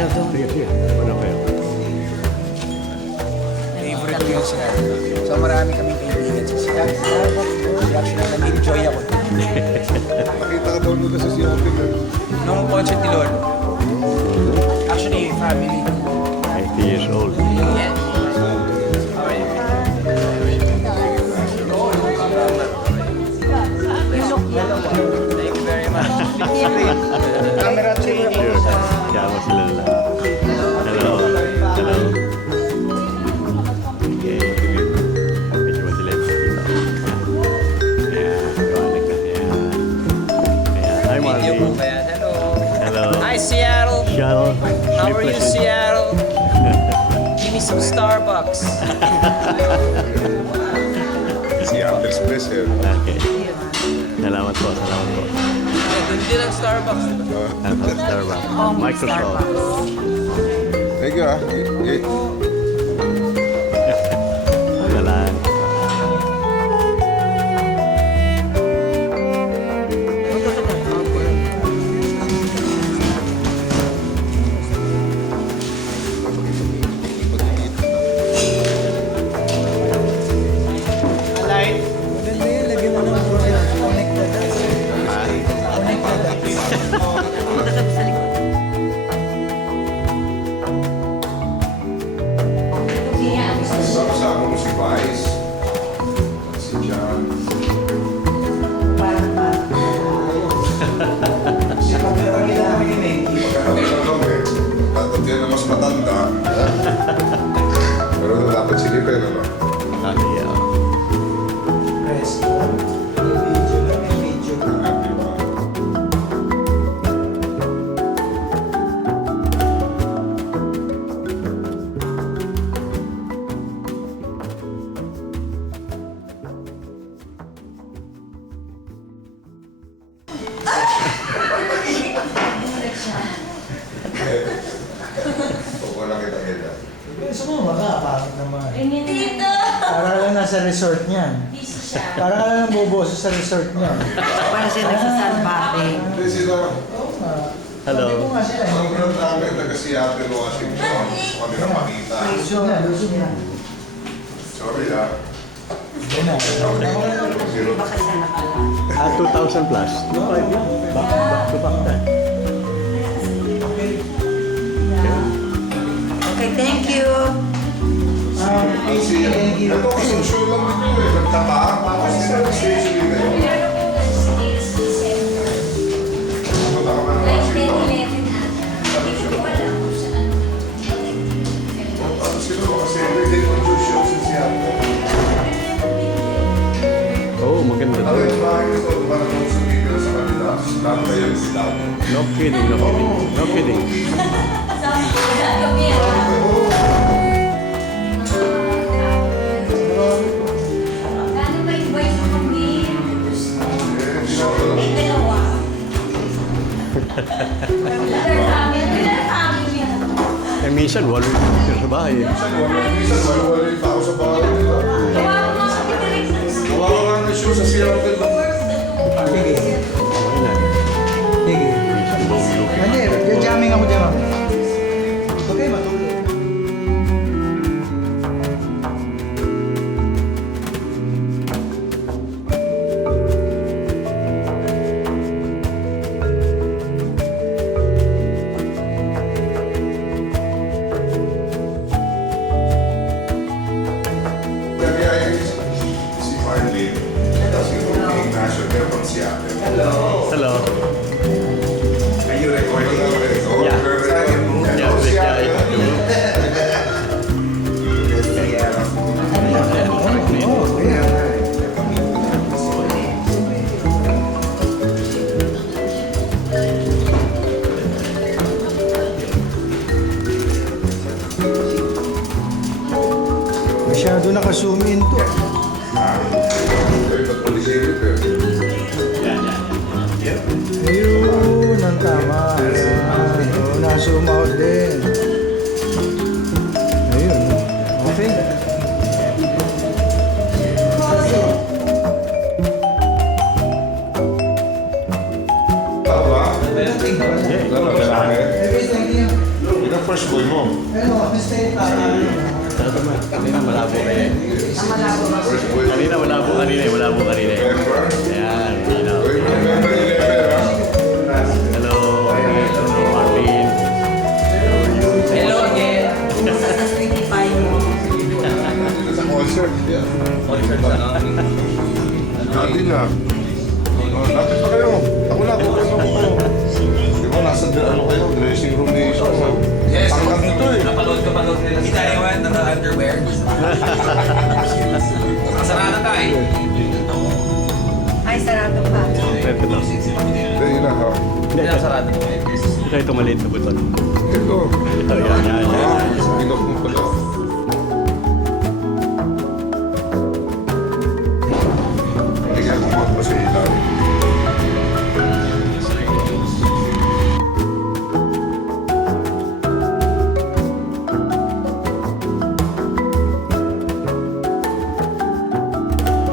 Sige, sige. Ano kayo? Favorite ko yun siya. So marami kaming kaibigan sa siya. Actually, nag-enjoy ako. Nakita ka daw nila sa Seattle. Nung concert ni Lolo. Actually, family. 90 years old. Yeah. Thank you very much. Camera change. Sure. Kaya mo sila lang. Hello. Hello. Okay. Medyo mo sila dito. Ayan. Kawalik ka. Ayan. Ayan. Hi, Marty. Video po ba yan? Hello. Hello. Hi, Seattle. Seattle. How are you, Sleepless in- Seattle? Give me some Starbucks. Seattle's best eh. Okay. Salamat po. Salamat po. Doon din ang Starbucks. Ano, Starbucks. Microsoft. Thank you ah. Wala lang. Maganda yun, lagyan mo ng connected. Kasama mo si Vice. Si John. Magkakabisa kami. Tatot yan na mas matanda. Pero dapat silipin ano. Yeah. Press. Video lang, may video. Di ba? Huwag mo nakita-kita. Gusto mo makakapagod naman. Dito! Para ka lang nasa resort niyan. Busy siya. Para ka lang ng boboso sa resort niyan. Para siya nagsasalbate. Hindi sila. Oo nga. Hello. Sabi ko nga sila. Sobrang dami taga Seattle, Washington. Gusto nila makita. Lusog na, lusog na. Sorry ah. Yun na. Zero. Baka siya nakala. 2,000 plus. 2,500 lang. Back to back na. Okay, thank you. Casey, thank you. Ito kasi show lang dito eh. Nagtataak. Tapos sila nag-station din kayo. Punta ka man ng Washington. Tapos sila mo kasi everyday on your shows in Seattle. Oh, maganda Ano to. yung bahay nito? Parang kung sumigil sa kanila. Lahat kayo sila. No kidding, no kidding. No kidding. Eh, minsan, walo yung sa bahay. Minsan wala yung tao sa bahay nila. Kawawa nga ng show sa Seattle. Sige. Okay na. Sige. Minsan, buong luki. Hindi, jamming ako dyan. Okay, matulog. Kaya ay si Marlene. Kasi Ruby Ignacio, they're from Seattle. Hello. Are you recording? Oh, Yeah. we're recording. Yeah, Hello, this Seattle. Oh, yeah. Masyado naka-zoom in to. Ay, ba't pulisipit eh? Ayun, ang tama. Ayan. Oo, na-zoom out din. Ayun. Okay. Tama? Thank you. Lalo ba sa akin? Thank you. first boy mo? Kanina malabo kayo eh. First boy. Kanina malabo kanina eh. Malabo kanina eh. Remember? Ayan, Pino. Remember 11, ha? Hello, hello Marvin. Hello again. Sa sweetie pie mo. Dito sa concert. Dati na. Lapit pa kayo. Ako na, bukas ako kayo. Di ba, nasa ano kayo, dressing room ni Isang. Yes. Tangkap nito eh. Napanood nila. Italiwan ng underwear. Nakasarado tayo. Ay, sarado pa. Ito to. Hindi, yun na ha. Hindi, ito maliit na buton. Ito. Ito, yan, yan, yan. Ah, pinok mo pala. Hindi ka kumag pa sa ilaw.